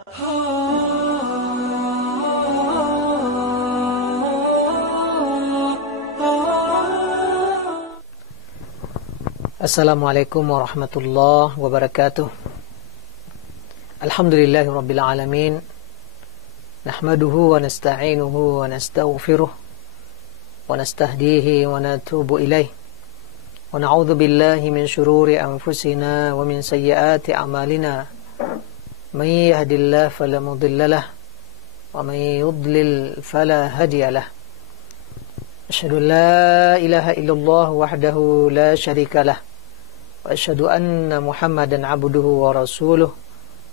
Assalamualaikum warahmatullahi wabarakatuh. Alhamdulillahi rabbil alamin. Nahmaduhu wa nasta'inuhu wa nastaghfiruh wa nastahdihi wa natubu ilaih. Wa na'udzu billahi min shururi anfusina wa min sayyiati a'malina. May yahdihillahu fala mudilla lahu wa may yudlil fala hadiya lahu. Asyhadu an la ilaha illallah wahdahu la syarika lahu wa asyhadu anna Muhammadan abduhu wa rasuluh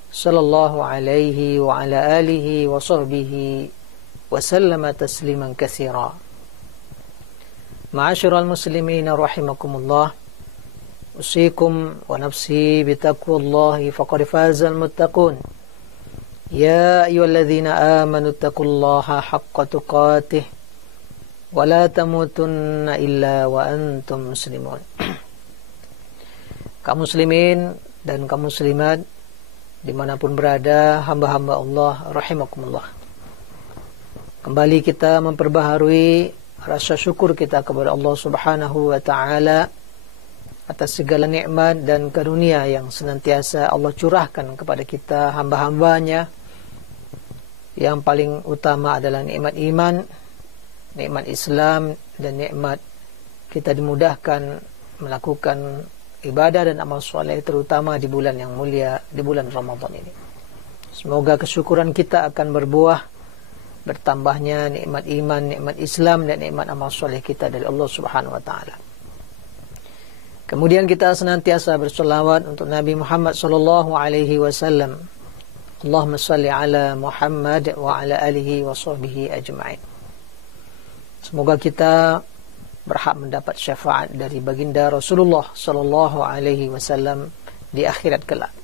sallallahu alaihi wa ala alihi wa sahbihi wa sallama tasliman katsira. Ma'asyiral muslimin rahimakumullah. Usikum wa nafsi bitaqwallahi faqad fazal muttaqun. Ya ayyuhalladzina amanu taqullaha haqqa tuqatih wa la tamutunna illa wa antum muslimun. Kaum muslimin dan kaum muslimat dimanapun berada, hamba-hamba Allah rahimakumullah. Kembali kita memperbaharui rasa syukur kita kepada Allah subhanahu wa ta'ala atas segala nikmat dan karunia yang senantiasa Allah curahkan kepada kita hamba-hambanya. Yang paling utama adalah nikmat iman, nikmat Islam, dan nikmat kita dimudahkan melakukan ibadah dan amal soleh, terutama di bulan yang mulia, di bulan Ramadan ini. Semoga kesyukuran kita akan berbuah, bertambahnya nikmat iman, nikmat Islam, dan nikmat amal soleh kita dari Allah subhanahu wa ta'ala. Kemudian kita senantiasa berselawat untuk Nabi Muhammad sallallahu alaihi wasallam. Allahumma salli ala Muhammad wa ala alihi wa sahbihi ajma'in. Semoga kita berhak mendapat syafaat dari baginda Rasulullah sallallahu alaihi wasallam di akhirat kelak.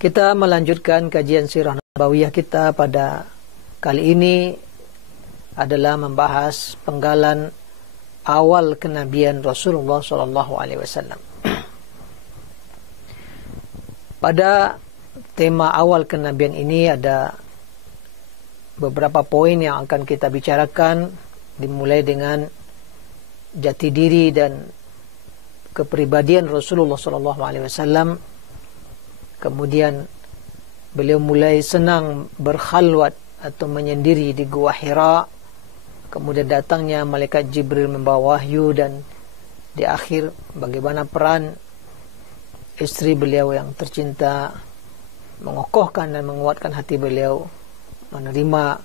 Kita melanjutkan kajian sirah nabawiyah kita. Pada kali ini adalah membahas penggalan awal kenabian Rasulullah sallallahu alaihi wasallam. Pada tema awal kenabian ini ada beberapa poin yang akan kita bicarakan, dimulai dengan jati diri dan kepribadian Rasulullah SAW. Kemudian beliau mulai senang berkhalwat atau menyendiri di Gua Hira. Kemudian datangnya malaikat Jibril membawa wahyu, dan di akhir bagaimana peran istri beliau yang tercinta mengokohkan dan menguatkan hati beliau menerima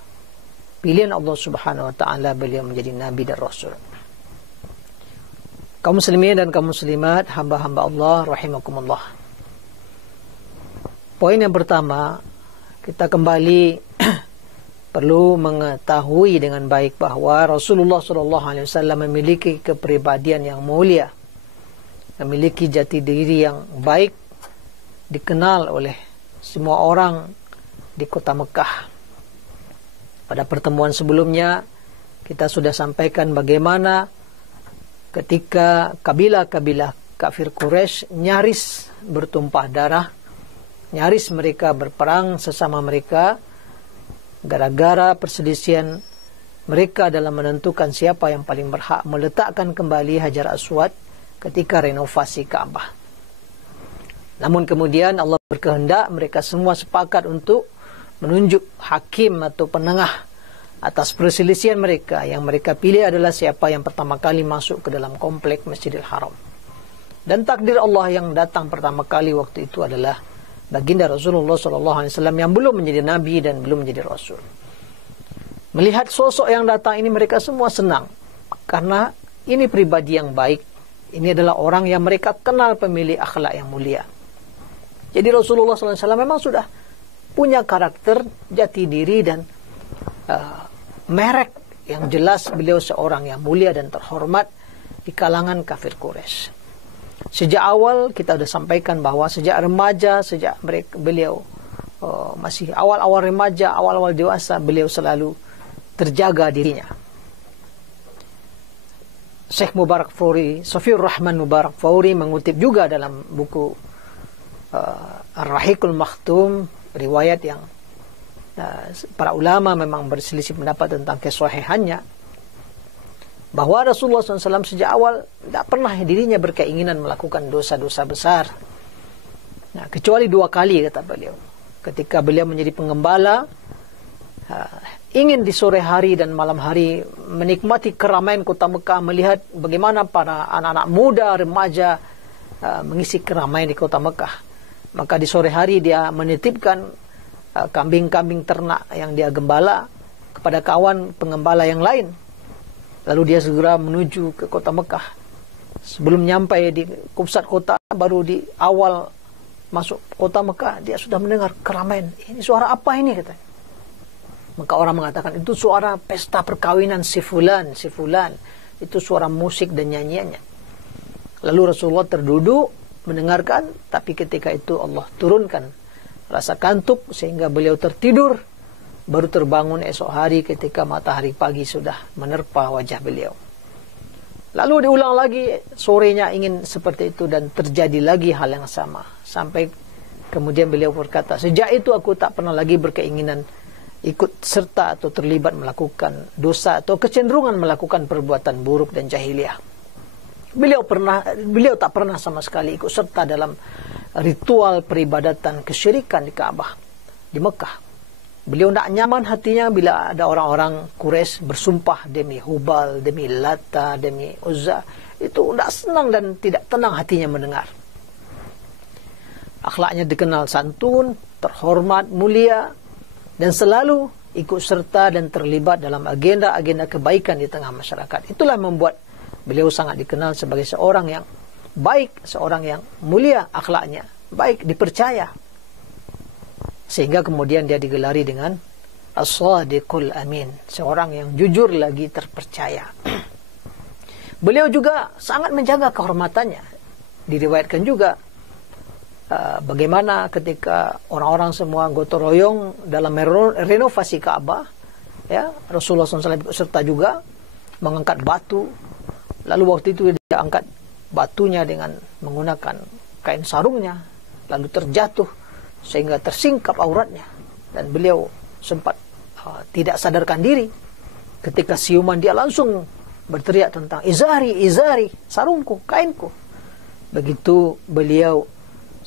pilihan Allah subhanahu wa ta'ala beliau menjadi Nabi dan Rasul. Kaum muslimin dan kaum muslimat, hamba-hamba Allah rahimakumullah. Poin yang pertama, kita kembali perlu mengetahui dengan baik bahwa Rasulullah SAW memiliki kepribadian yang mulia, memiliki jati diri yang baik, dikenal oleh semua orang di kota Mekah. Pada pertemuan sebelumnya kita sudah sampaikan bagaimana ketika kabilah-kabilah kafir Quraisy nyaris bertumpah darah, nyaris mereka berperang sesama mereka gara-gara perselisihan mereka dalam menentukan siapa yang paling berhak meletakkan kembali Hajar Aswad ketika renovasi Ka'bah. Namun kemudian Allah berkehendak mereka semua sepakat untuk menunjuk hakim atau penengah atas perselisihan mereka. Yang mereka pilih adalah siapa yang pertama kali masuk ke dalam komplek Masjidil Haram. Dan takdir Allah yang datang pertama kali waktu itu adalah baginda Rasulullah SAW yang belum menjadi Nabi dan belum menjadi Rasul. Melihat sosok yang datang ini, mereka semua senang, karena ini pribadi yang baik. Ini adalah orang yang mereka kenal pemilik akhlak yang mulia. Jadi Rasulullah SAW memang sudah punya karakter, jati diri, dan merek yang jelas beliau seorang yang mulia dan terhormat di kalangan kafir Quraisy. Sejak awal kita sudah sampaikan bahwa sejak remaja, sejak beliau masih awal-awal remaja, awal-awal dewasa, beliau selalu terjaga dirinya. Syekh Mubarak Fawri, Safiur Rahman Mubarak Fawri mengutip juga dalam buku Ar-Rahiqul Makhtum riwayat yang para ulama memang berselisih pendapat tentang kesahihannya, bahwa Rasulullah SAW sejak awal tidak pernah dirinya berkeinginan melakukan dosa-dosa besar. Nah, kecuali 2 kali, kata beliau. Ketika beliau menjadi penggembala, ingin di sore hari dan malam hari menikmati keramaian kota Mekah, melihat bagaimana para anak-anak muda, remaja mengisi keramaian di kota Mekah. Maka di sore hari dia menitipkan kambing-kambing ternak yang dia gembala kepada kawan pengembala yang lain. Lalu dia segera menuju ke kota Mekah. Sebelum nyampai di pusat kota, baru di awal masuk kota Mekah, dia sudah mendengar keramaian. Ini suara apa ini, katanya. Maka orang mengatakan itu suara pesta perkawinan si fulan. Itu suara musik dan nyanyiannya. Lalu Rasulullah terduduk mendengarkan, tapi ketika itu Allah turunkan rasa kantuk sehingga beliau tertidur. Baru terbangun esok hari ketika matahari pagi sudah menerpa wajah beliau. Lalu diulang lagi, sorenya ingin seperti itu dan terjadi lagi hal yang sama. Sampai kemudian beliau berkata, sejak itu aku tak pernah lagi berkeinginan ikut serta atau terlibat melakukan dosa atau kecenderungan melakukan perbuatan buruk dan jahiliyah. Beliau tak pernah sama sekali ikut serta dalam ritual peribadatan kesyirikan di Ka'bah di Mekah. Beliau tidak nyaman hatinya bila ada orang-orang Quraisy bersumpah demi Hubal, demi Lata, demi Uzza. Itu tidak senang dan tidak tenang hatinya mendengar. Akhlaknya dikenal santun, terhormat, mulia, dan selalu ikut serta dan terlibat dalam agenda-agenda kebaikan di tengah masyarakat. Itulah membuat beliau sangat dikenal sebagai seorang yang baik, seorang yang mulia akhlaknya, baik, dipercaya. Sehingga kemudian dia digelari dengan As-Sadiqul Amin, seorang yang jujur lagi terpercaya. Beliau juga sangat menjaga kehormatannya. Diriwayatkan juga bagaimana ketika orang-orang semua gotong royong dalam renovasi Ka'bah, ya, Rasulullah SAW ikut serta juga mengangkat batu. Lalu waktu itu dia angkat batunya dengan menggunakan kain sarungnya, lalu terjatuh sehingga tersingkap auratnya, dan beliau sempat tidak sadarkan diri. Ketika siuman dia langsung berteriak tentang izari, izari, sarungku, kainku. Begitu beliau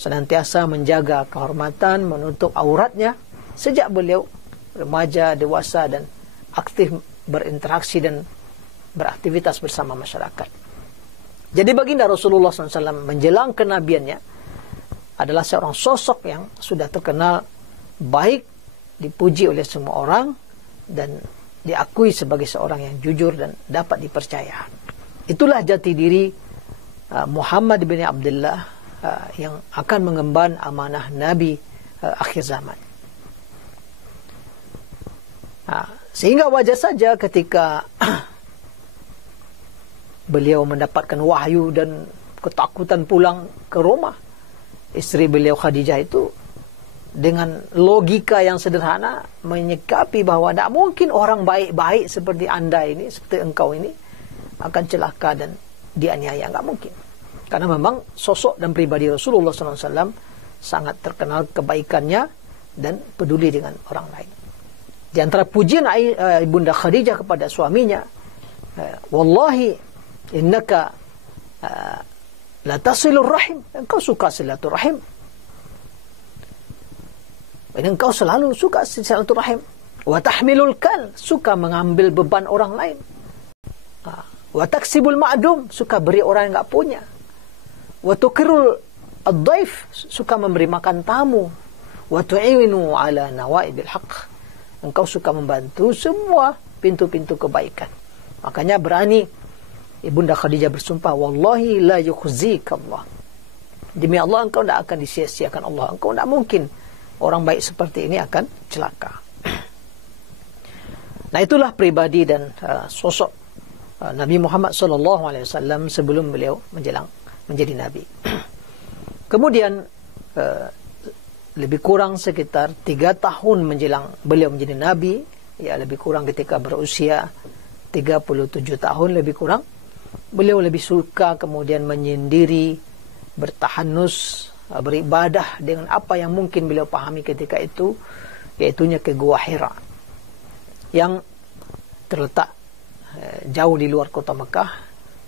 senantiasa menjaga kehormatan, menutup auratnya sejak beliau remaja, dewasa, dan aktif berinteraksi dan beraktivitas bersama masyarakat. Jadi baginda Rasulullah SAW menjelang kenabiannya adalah seorang sosok yang sudah terkenal baik, dipuji oleh semua orang, dan diakui sebagai seorang yang jujur dan dapat dipercaya. Itulah jati diri Muhammad bin Abdullah yang akan mengemban amanah Nabi akhir zaman. Sehingga wajar saja ketika beliau mendapatkan wahyu dan ketakutan pulang ke rumah, istri beliau Khadijah itu dengan logika yang sederhana menyikapi bahwa tidak mungkin orang baik-baik seperti anda ini, seperti engkau ini, akan celaka dan dianiaya. Nggak mungkin. Karena memang sosok dan pribadi Rasulullah SAW sangat terkenal kebaikannya dan peduli dengan orang lain. Di antara pujian Ibunda Khadijah kepada suaminya, wallahi innaka la tasilur rahim, engkau suka silaturahim. Engkau selalu suka silaturahim. Wa tahmilul kal, suka mengambil beban orang lain. Wa taksibul ma'dum, suka beri orang yang enggak punya. Wa tukirul ad-daif, suka memberi makan tamu. Wa tu'inu ala nawaibil haqq, engkau suka membantu semua pintu-pintu kebaikan. Makanya berani Ibunda Khadijah bersumpah, wallahi la yukhzika Allah, demi Allah engkau tidak akan disia-siakan Allah, engkau tidak mungkin orang baik seperti ini akan celaka. Nah, itulah pribadi dan sosok Nabi Muhammad SAW sebelum beliau menjelang menjadi Nabi. Kemudian lebih kurang sekitar 3 tahun menjelang beliau menjadi Nabi, ya lebih kurang ketika berusia 37 tahun lebih kurang, beliau lebih suka kemudian menyendiri, bertahanus, beribadah dengan apa yang mungkin beliau pahami ketika itu, yaitunya ke Gua Hira yang terletak jauh di luar kota Mekah,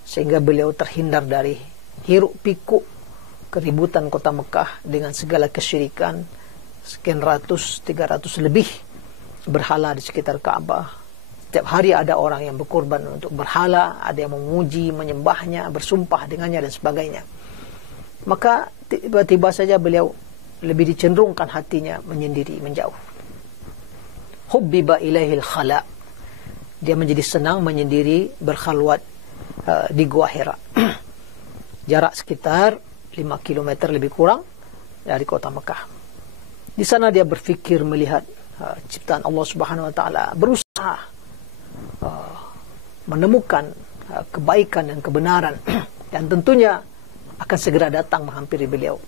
sehingga beliau terhindar dari hiruk pikuk keributan kota Mekah dengan segala kesyirikan, sekian ratus, 300 lebih berhala di sekitar Ka'bah. Setiap hari ada orang yang berkorban untuk berhala, ada yang memuji, menyembahnya, bersumpah dengannya dan sebagainya. Maka tiba-tiba saja beliau lebih dicenderungkan hatinya menyendiri, menjauh. Hubbiba ilaihil khala. Dia menjadi senang menyendiri, berkhalwat di Gua Hira. Jarak sekitar 5 km lebih kurang dari kota Mekah. Di sana dia berfikir melihat ciptaan Allah Subhanahu wa taala, berusaha menemukan kebaikan dan kebenaran dan tentunya akan segera datang menghampiri beliau.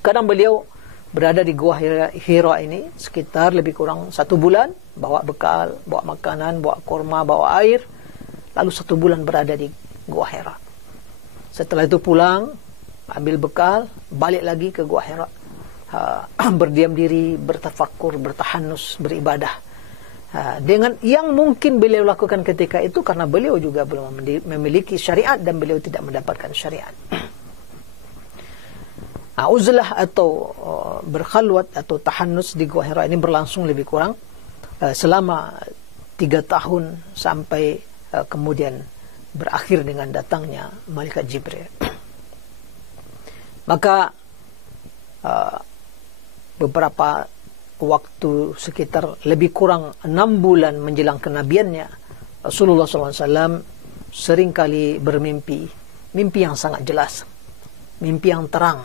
Kadang beliau berada di Gua Hira ini sekitar lebih kurang 1 bulan, bawa bekal, bawa makanan, bawa kurma, bawa air, lalu 1 bulan berada di Gua Hira. Setelah itu pulang, ambil bekal, balik lagi ke Gua Hira, berdiam diri, bertafakkur, bertahanus, beribadah. Dengan yang mungkin beliau lakukan ketika itu karena beliau juga belum memiliki syariat dan beliau tidak mendapatkan syariat. Uzlah atau berkhalwat atau tahannus di Gua Hira ini berlangsung lebih kurang selama 3 tahun sampai kemudian berakhir dengan datangnya malaikat Jibril. Maka beberapa waktu sekitar lebih kurang 6 bulan menjelang kenabiannya, Rasulullah SAW seringkali bermimpi, mimpi yang sangat jelas, mimpi yang terang,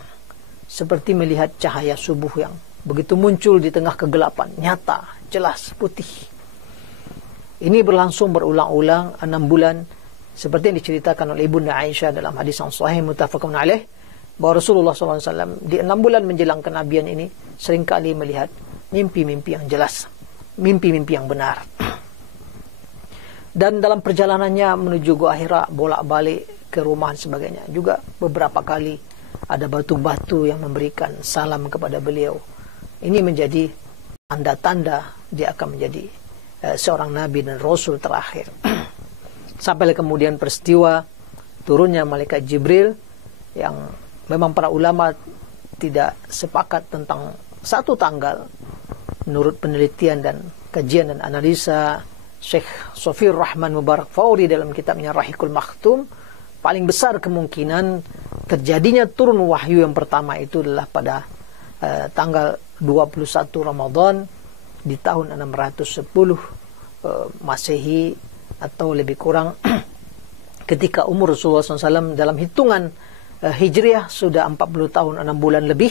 seperti melihat cahaya subuh yang begitu muncul di tengah kegelapan, nyata, jelas, putih. Ini berlangsung berulang-ulang 6 bulan, seperti yang diceritakan oleh Ibunda Aisyah dalam hadis yang sahih muttafaqun alaih, bahwa Rasulullah SAW di 6 bulan menjelang kenabian ini seringkali melihat mimpi-mimpi yang jelas, mimpi-mimpi yang benar. Dan dalam perjalanannya menuju Gua Hira, bolak-balik ke rumah dan sebagainya, juga beberapa kali ada batu-batu yang memberikan salam kepada beliau. Ini menjadi tanda-tanda dia akan menjadi seorang nabi dan rasul terakhir. Sampai kemudian peristiwa turunnya malaikat Jibril, yang memang para ulama tidak sepakat tentang satu tanggal. Menurut penelitian dan kajian dan analisa Syekh Sofir Rahman Mubarak Fauri dalam kitabnya Rahikul Makhtum, paling besar kemungkinan terjadinya turun wahyu yang pertama itu adalah pada tanggal 21 Ramadan di tahun 610 Masehi, atau lebih kurang ketika umur Rasulullah SAW dalam hitungan Hijriah sudah 40 tahun 6 bulan lebih,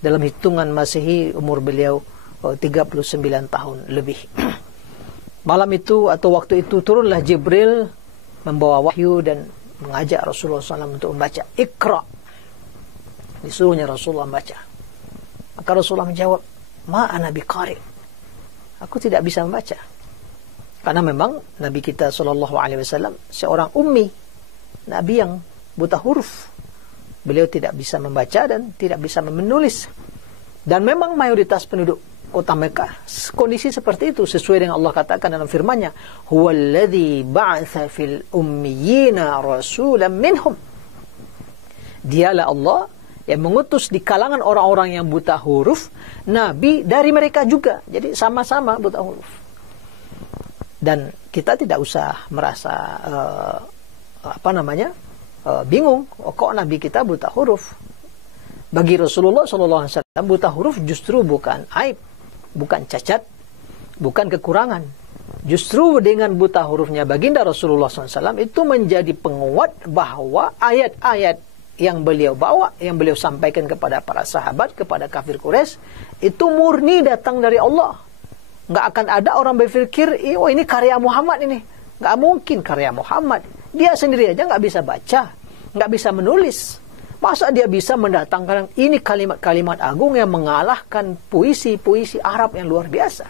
dalam hitungan Masehi umur beliau 39 tahun lebih. Malam itu atau waktu itu turunlah Jibril membawa wahyu dan mengajak Rasulullah SAW untuk membaca Iqra. Disuruhnya Rasulullah membaca. Maka Rasulullah menjawab, ma ana biqari. Aku tidak bisa membaca. Karena memang Nabi kita SAW seorang ummi, Nabi yang buta huruf. Beliau tidak bisa membaca dan tidak bisa menulis. Dan memang mayoritas penduduk kota Mekah kondisi seperti itu, sesuai dengan Allah katakan dalam firman-Nya, huwallazi ba'atsa fil ummiyina rasulan minhum. Dialah Allah yang mengutus di kalangan orang-orang yang buta huruf nabi dari mereka juga. Jadi sama-sama buta huruf. Dan kita tidak usah merasa bingung, kok nabi kita buta huruf. Bagi Rasulullah SAW buta huruf justru bukan aib, bukan cacat, bukan kekurangan. Justru dengan buta hurufnya baginda Rasulullah SAW itu menjadi penguat bahwa ayat-ayat yang beliau bawa, yang beliau sampaikan kepada para sahabat, kepada kafir Quraisy, itu murni datang dari Allah. Nggak akan ada orang berpikir, oh ini karya Muhammad ini. Nggak mungkin karya Muhammad. Dia sendiri aja nggak bisa baca, nggak bisa menulis. Masa dia bisa mendatangkan ini kalimat-kalimat agung yang mengalahkan puisi-puisi Arab yang luar biasa.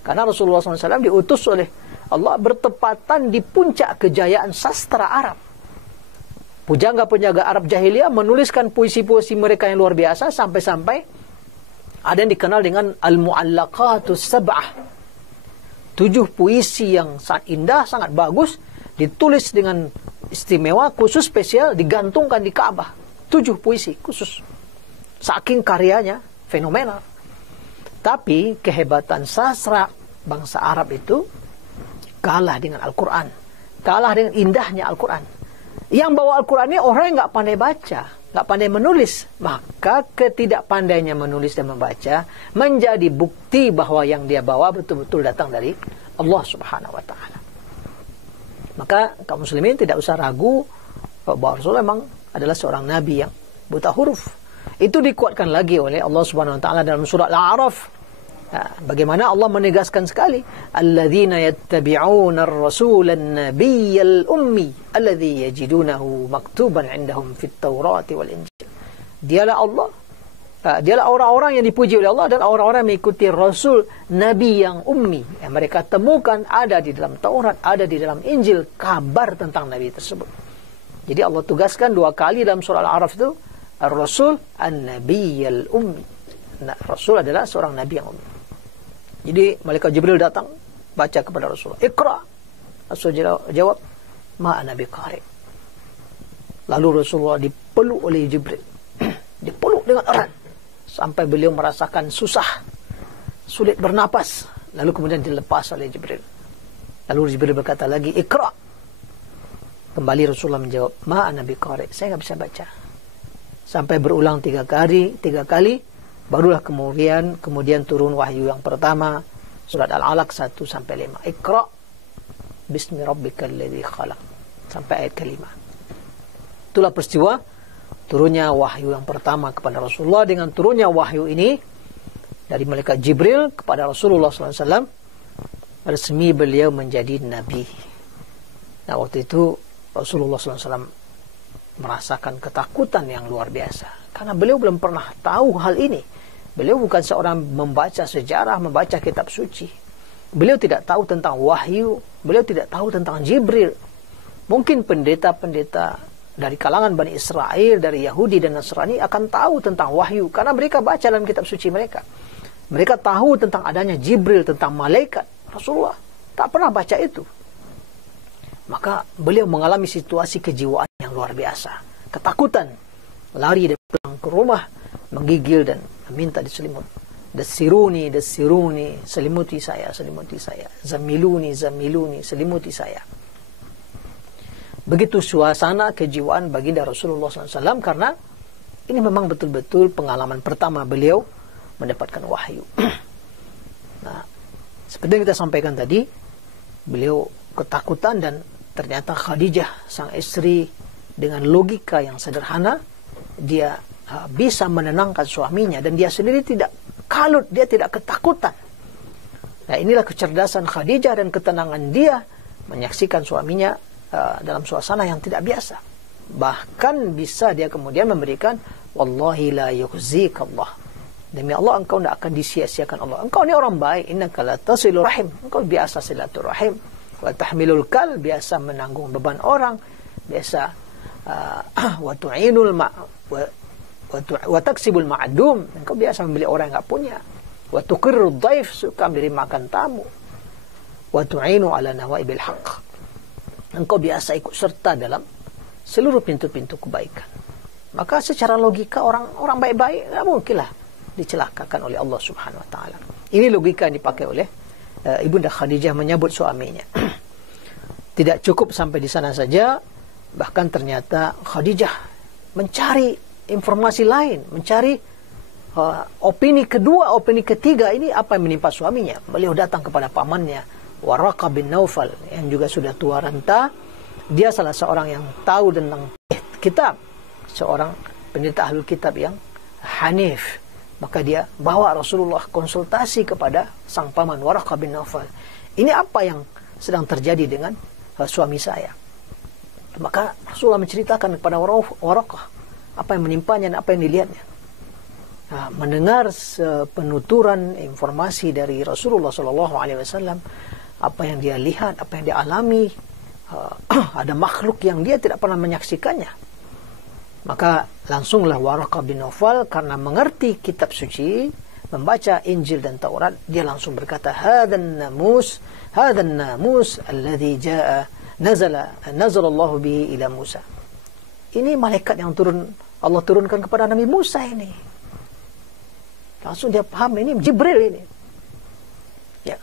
Karena Rasulullah SAW diutus oleh Allah bertepatan di puncak kejayaan sastra Arab. Pujangga-pujangga Arab jahiliyah menuliskan puisi-puisi mereka yang luar biasa sampai-sampai ada yang dikenal dengan Al-Mu'allaqatus Sab'ah. 7 puisi yang sangat indah, sangat bagus, ditulis dengan istimewa, khusus, spesial, digantungkan di Ka'bah. 7 puisi khusus. Saking karyanya, fenomenal. Tapi kehebatan sastra bangsa Arab itu kalah dengan Al-Quran. Kalah dengan indahnya Al-Quran. Yang bawa Al-Quran ini orang yang nggak pandai baca, nggak pandai menulis. Maka ketidakpandainya menulis dan membaca menjadi bukti bahwa yang dia bawa betul-betul datang dari Allah Subhanahu wa Ta'ala. Maka kaum muslimin tidak usah ragu bahwa Rasulullah memang adalah seorang nabi yang buta huruf. Itu dikuatkan lagi oleh Allah Subhanahu wa Ta'ala dalam surah Al-A'raf. Bagaimana Allah menegaskan sekali, alladzina yattabi'una ar-rasula an-nabiyyal ummi alladzi yajidunahu maktuban 'indahum fit Taurati wal Injil. Dialah Allah, dialah orang-orang yang dipuji oleh Allah dan orang-orang yang mengikuti Rasul Nabi yang ummi yang mereka temukan ada di dalam Taurat, ada di dalam Injil, kabar tentang Nabi tersebut. Jadi Allah tugaskan 2 kali dalam surah Al-A'raf itu Ar-Rasul An-Nabiyyal Ummi. Nah, Rasul adalah seorang Nabi yang ummi. Jadi malaikat Jibril datang baca kepada Rasulullah, Iqra. Rasul jawab, ma ana biqari. Lalu Rasulullah dipeluk oleh Jibril. Dipeluk dengan erat sampai beliau merasakan susah, sulit bernapas. Lalu kemudian dilepas oleh Jibril. Lalu Jibril berkata lagi, Iqra. Kembali Rasulullah menjawab, ma ana biqari. Saya enggak bisa baca. Sampai berulang 3 kali, barulah kemudian turun wahyu yang pertama, surat Al-Alaq 1-5. Iqra bismi rabbikal ladzi khalaq, sampai ayat ke-5. Itulah peristiwa turunnya wahyu yang pertama kepada Rasulullah. Dengan turunnya wahyu ini dari malaikat Jibril kepada Rasulullah SAW, resmi beliau menjadi nabi. Nah, waktu itu Rasulullah SAW merasakan ketakutan yang luar biasa karena beliau belum pernah tahu hal ini. Beliau bukan seorang membaca sejarah, membaca kitab suci. Beliau tidak tahu tentang wahyu, beliau tidak tahu tentang Jibril. Mungkin pendeta-pendeta dari kalangan Bani Israel, dari Yahudi dan Nasrani akan tahu tentang wahyu karena mereka baca dalam kitab suci mereka. Mereka tahu tentang adanya Jibril, tentang malaikat. Rasulullah tak pernah baca itu. Maka beliau mengalami situasi kejiwaan yang luar biasa. Ketakutan, lari dari pulang ke rumah, menggigil dan meminta diselimut. Dasiruni, selimuti saya. Zamiluni, selimuti saya. Begitu suasana kejiwaan baginda Rasulullah SAW karena ini memang betul-betul pengalaman pertama beliau mendapatkan wahyu. Nah, seperti yang kita sampaikan tadi, beliau ketakutan dan ternyata Khadijah, sang istri, dengan logika yang sederhana, dia bisa menenangkan suaminya dan dia sendiri tidak kalut, dia tidak ketakutan. Nah, inilah kecerdasan Khadijah dan ketenangan dia menyaksikan suaminya dalam suasana yang tidak biasa. Bahkan bisa dia kemudian memberikan, wallahi la yukhzik Allah. Demi Allah, engkau tidak akan disia-siakan Allah. Engkau ini orang baik, innaka la tasilur rahim. Engkau biasa silaturahim. Wa tahmilul kal, biasa menanggung beban orang, biasa wa tu'inul wa taksibul ma'dum, engkau biasa membeli orang yang enggak punya. Wa tuqirrud dhaif, suka memberi makan tamu. Wa tu'inu ala nawaibil haqq, engkau biasa ikut serta dalam seluruh pintu-pintu kebaikan. Maka secara logika orang baik-baik enggak mungkinlah dicelakakan oleh Allah Subhanahu wa taala. Ini logika yang dipakai oleh Ibunda Khadijah menyambut suaminya. Tidak cukup sampai di sana saja, bahkan ternyata Khadijah mencari informasi lain, mencari opini kedua, opini ketiga, ini apa yang menimpa suaminya. Beliau datang kepada pamannya Waraqah bin Naufal yang juga sudah tua renta. Dia salah seorang yang tahu tentang kitab, seorang pendeta ahlul kitab yang hanif. Maka dia bawa Rasulullah konsultasi kepada sang paman Waraqah bin Naufal. Ini apa yang sedang terjadi dengan suami saya? Maka Rasulullah menceritakan kepada Waraqah apa yang menimpanya dan apa yang dilihatnya. Nah, mendengar penuturan informasi dari Rasulullah SAW, apa yang dia lihat, apa yang dia alami, ada makhluk yang dia tidak pernah menyaksikannya. Maka langsunglah Waraqah bin Nawfal karena mengerti kitab suci, membaca Injil dan Taurat, dia langsung berkata, hadan namus alladhi jaa nazalallahu bihi ila Musa. Ini malaikat yang Allah turunkan kepada Nabi Musa ini. Langsung dia paham, ini Jibril ini. Ya,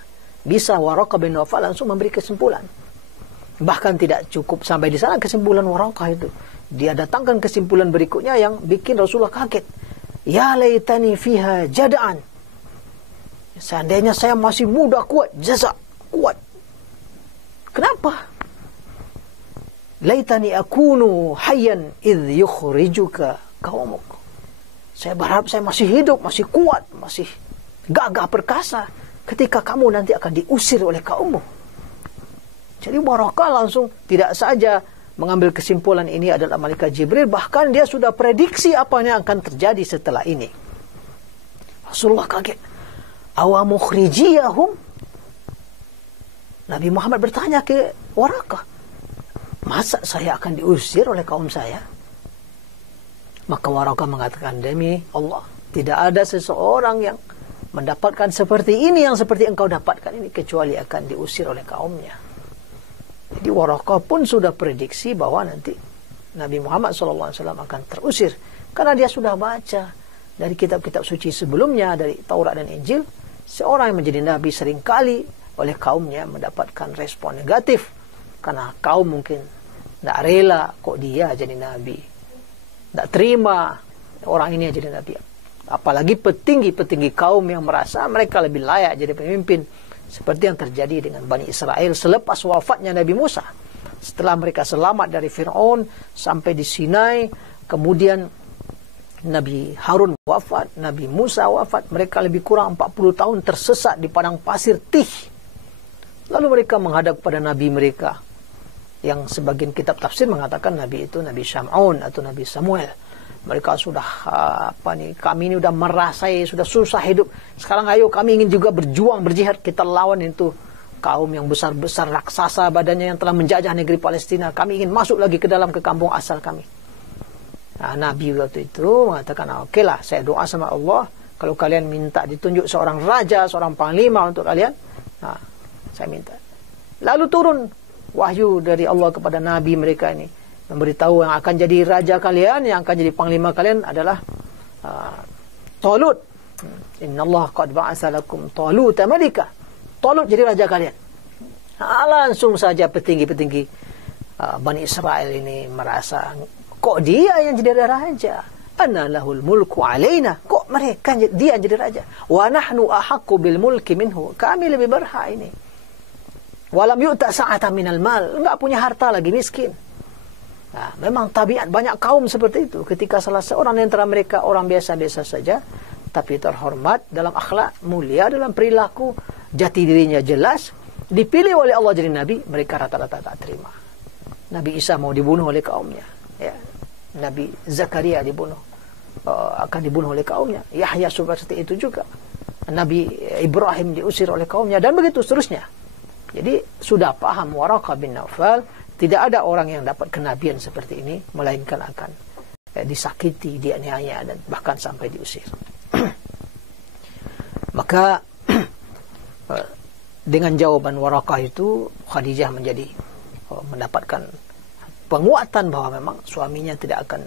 bisa Waraqah bin Nawfal langsung memberi kesimpulan. Bahkan tidak cukup sampai di sana kesimpulan Waraqah itu. Dia datangkan kesimpulan berikutnya yang bikin Rasulullah kaget. Ya laitani fiha jada'an. Seandainya saya masih muda kuat, jaza, kuat. Kenapa? Laitani akunu hayyan idh yukhrijuka qaumuk. Saya berharap saya masih hidup, masih kuat, masih gagah perkasa ketika kamu nanti akan diusir oleh kaummu. Jadi Waraqah langsung tidak saja mengambil kesimpulan ini adalah malaikat Jibril, bahkan dia sudah prediksi apa yang akan terjadi setelah ini. Rasulullah kaget. Awa mukhrijiyahum? Nabi Muhammad bertanya ke Waraqah, masa saya akan diusir oleh kaum saya? Maka Waraqah mengatakan, demi Allah, tidak ada seseorang yang mendapatkan seperti ini, yang seperti engkau dapatkan ini, kecuali akan diusir oleh kaumnya. Jadi Waraqah pun sudah prediksi bahwa nanti Nabi Muhammad SAW akan terusir. Karena dia sudah baca dari kitab-kitab suci sebelumnya, dari Taurat dan Injil, seorang yang menjadi Nabi seringkali oleh kaumnya mendapatkan respon negatif. Karena kaum mungkin tidak rela kok dia jadi Nabi. Tidak terima orang ini jadi Nabi. Apalagi petinggi-petinggi kaum yang merasa mereka lebih layak jadi pemimpin. Seperti yang terjadi dengan Bani Israel selepas wafatnya Nabi Musa. Setelah mereka selamat dari Fir'aun sampai di Sinai, kemudian Nabi Harun wafat, Nabi Musa wafat, mereka lebih kurang 40 tahun tersesat di padang pasir Tih. Lalu mereka menghadap kepada Nabi mereka, yang sebagian kitab tafsir mengatakan Nabi itu Nabi Syam'un atau Nabi Samuel. Mereka sudah kami ini sudah merasai, sudah susah hidup. Sekarang ayo kami ingin juga berjuang, berjihad, kita lawan itu kaum yang besar-besar raksasa badannya yang telah menjajah negeri Palestina. Kami ingin masuk lagi ke dalam ke kampung asal kami. Nah, Nabi waktu itu mengatakan, oke lah, saya doa sama Allah, kalau kalian minta ditunjuk seorang raja, seorang panglima untuk kalian, nah, saya minta. Lalu turun wahyu dari Allah kepada Nabi mereka ini, memberitahu yang akan jadi raja kalian, yang akan jadi panglima kalian adalah Talut. Innallaha qad ba'atsa lakum Taluta malika. Talut jadi raja kalian. Langsung saja petinggi-petinggi Bani Israel ini merasa, kok dia yang jadi raja? Anna lahul mulku alaina. Kok mereka dia yang jadi raja? Wa nahnu ahaqqu bil mulki minhu. Kami lebih berhak ini. Walam yu'ta sa'atan minal mal. Enggak punya harta lagi, miskin. Nah, memang tabiat banyak kaum seperti itu. Ketika salah seorang di antara mereka orang biasa-biasa saja, tapi terhormat dalam akhlak, mulia dalam perilaku, jati dirinya jelas, dipilih oleh Allah jadi nabi, mereka rata-rata tak terima. Nabi Isa mau dibunuh oleh kaumnya, ya. Nabi Zakaria akan dibunuh oleh kaumnya. Yahya seperti itu juga. Nabi Ibrahim diusir oleh kaumnya, dan begitu seterusnya. Jadi sudah paham Waraqah bin Nawfal, tidak ada orang yang dapat kenabian seperti ini, melainkan akan disakiti, dianiaya, dan bahkan sampai diusir. Maka dengan jawaban Waraqah itu, Khadijah menjadi mendapatkan penguatan bahwa memang suaminya tidak akan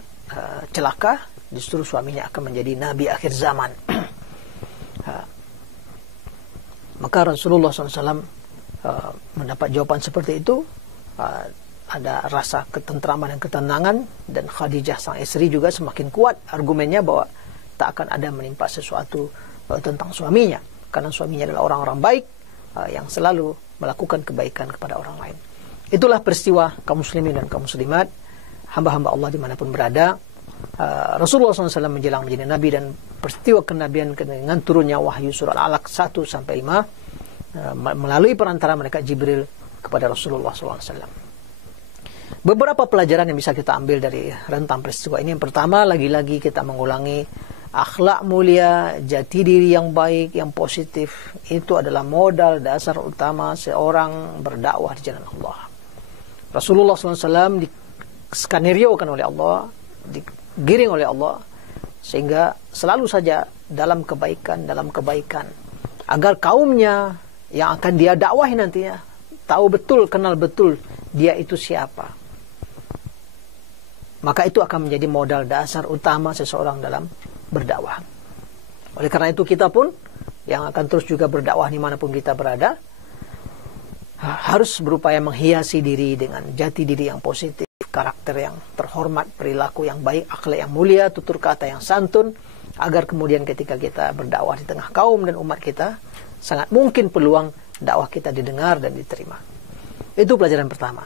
celaka, justru suaminya akan menjadi nabi akhir zaman. Maka Rasulullah SAW mendapat jawaban seperti itu, ada rasa ketentraman dan ketenangan, dan Khadijah sang istri juga semakin kuat argumennya bahwa tak akan ada menimpa sesuatu tentang suaminya, karena suaminya adalah orang-orang baik yang selalu melakukan kebaikan kepada orang lain. Itulah peristiwa kaum muslimin dan kaum muslimat, hamba-hamba Allah dimanapun berada. Rasulullah SAW menjelang menjadi nabi, dan peristiwa kenabian dengan turunnya wahyu surah Al-Alaq 1-5 melalui perantara mereka Jibril kepada Rasulullah SAW. Beberapa pelajaran yang bisa kita ambil dari rentang peristiwa ini. Yang pertama, lagi-lagi kita mengulangi, akhlak mulia, jati diri yang baik, yang positif, itu adalah modal dasar utama seorang berdakwah di jalan Allah. Rasulullah SAW diskenariokan oleh Allah, digiring oleh Allah, sehingga selalu saja dalam kebaikan, agar kaumnya yang akan dia dakwahi nantinya tahu betul, kenal betul dia itu siapa. Maka itu akan menjadi modal dasar utama seseorang dalam berdakwah. Oleh karena itu kita pun yang akan terus juga berdakwah dimanapun kita berada, harus berupaya menghiasi diri dengan jati diri yang positif, karakter yang terhormat, perilaku yang baik, akhlak yang mulia, tutur kata yang santun, agar kemudian ketika kita berdakwah di tengah kaum dan umat kita, sangat mungkin peluang dakwah kita didengar dan diterima. Itu pelajaran pertama.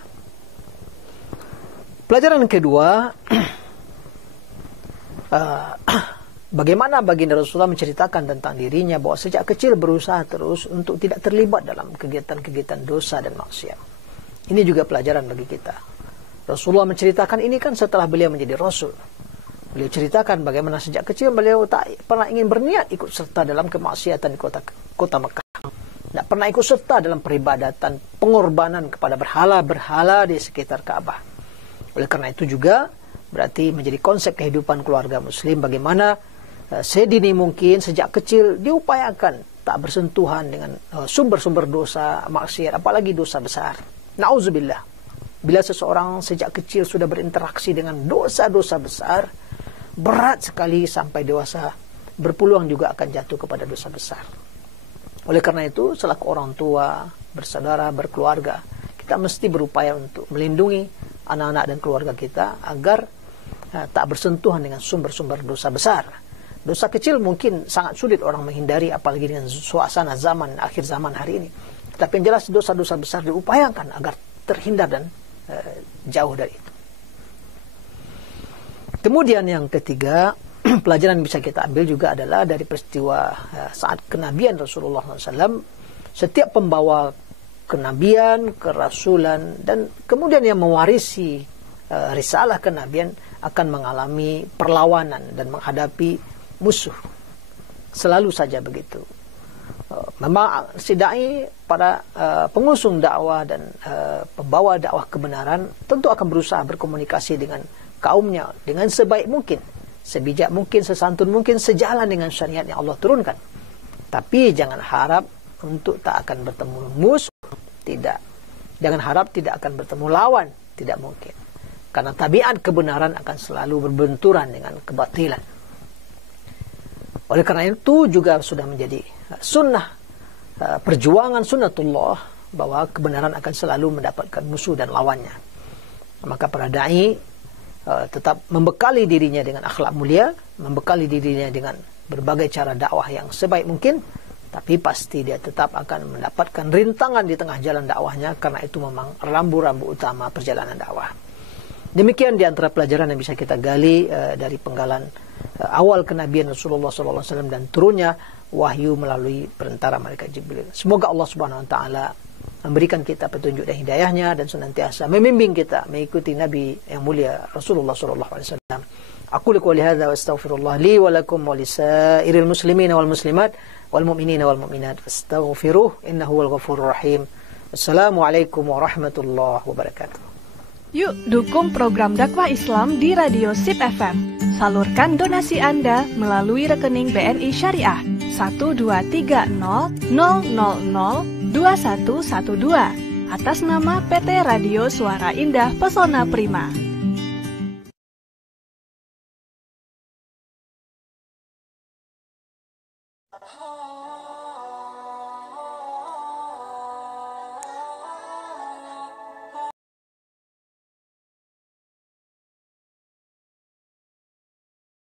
Pelajaran kedua, bagaimana baginda Rasulullah menceritakan tentang dirinya bahwa sejak kecil berusaha terus untuk tidak terlibat dalam kegiatan-kegiatan dosa dan maksiat. Ini juga pelajaran bagi kita. Rasulullah menceritakan ini kan setelah beliau menjadi Rasul. Beliau ceritakan bagaimana sejak kecil beliau tak pernah ingin berniat ikut serta dalam kemaksiatan di kota Mekah. Tidak pernah ikut serta dalam peribadatan, pengorbanan kepada berhala-berhala di sekitar Ka'bah. Oleh karena itu juga berarti menjadi konsep kehidupan keluarga muslim bagaimana sedini mungkin sejak kecil diupayakan tak bersentuhan dengan sumber-sumber dosa maksiat, apalagi dosa besar. Nauzubillah. Bila seseorang sejak kecil sudah berinteraksi dengan dosa-dosa besar, berat sekali sampai dewasa berpeluang juga akan jatuh kepada dosa besar. Oleh karena itu, selaku orang tua, bersaudara, berkeluarga, kita mesti berupaya untuk melindungi anak-anak dan keluarga kita agar tak bersentuhan dengan sumber-sumber dosa besar. Dosa kecil mungkin sangat sulit orang menghindari, apalagi dengan suasana zaman, akhir zaman hari ini. Tapi yang jelas dosa-dosa besar diupayakan agar terhindar dan jauh dari itu. Kemudian yang ketiga, pelajaran yang bisa kita ambil juga adalah dari peristiwa saat kenabian Rasulullah SAW. Setiap pembawa kenabian, kerasulan, dan kemudian yang mewarisi risalah kenabian akan mengalami perlawanan dan menghadapi musuh. Selalu saja begitu. Memang si da'i, para pengusung dakwah dan pembawa dakwah kebenaran tentu akan berusaha berkomunikasi dengan kaumnya dengan sebaik mungkin, sebijak mungkin, sesantun mungkin, sejalan dengan syariat yang Allah turunkan. Tapi jangan harap untuk tak akan bertemu musuh, tidak. Jangan harap tidak akan bertemu lawan, tidak mungkin. Karena tabiat kebenaran akan selalu berbenturan dengan kebatilan. Oleh karena itu juga sudah menjadi sunnah, perjuangan sunnatullah, bahwa kebenaran akan selalu mendapatkan musuh dan lawannya. Maka para da'i tetap membekali dirinya dengan akhlak mulia, membekali dirinya dengan berbagai cara dakwah yang sebaik mungkin, tapi pasti dia tetap akan mendapatkan rintangan di tengah jalan dakwahnya, karena itu memang rambu-rambu utama perjalanan dakwah. Demikian di antara pelajaran yang bisa kita gali dari penggalan awal kenabian Rasulullah SAW dan turunnya wahyu melalui perantara malaikat Jibril. Semoga Allah Subhanahu Wa Taala memberikan kita petunjuk dan hidayahnya dan senantiasa membimbing kita mengikuti Nabi yang mulia Rasulullah SAW. Aku qouli hadza wa astaghfirullah li wa lakum wa lisairil muslimina wal muslimat wal mu'minina wal mu'minat fastaghfiruh innahu wal ghafurur rahim. Assalamualaikum warahmatullahi wabarakatuh. Yuk dukung program dakwah Islam di Radio SIP FM. Salurkan donasi Anda melalui rekening BNI Syariah 12300002112 atas nama PT Radio Suara Indah Pesona Prima.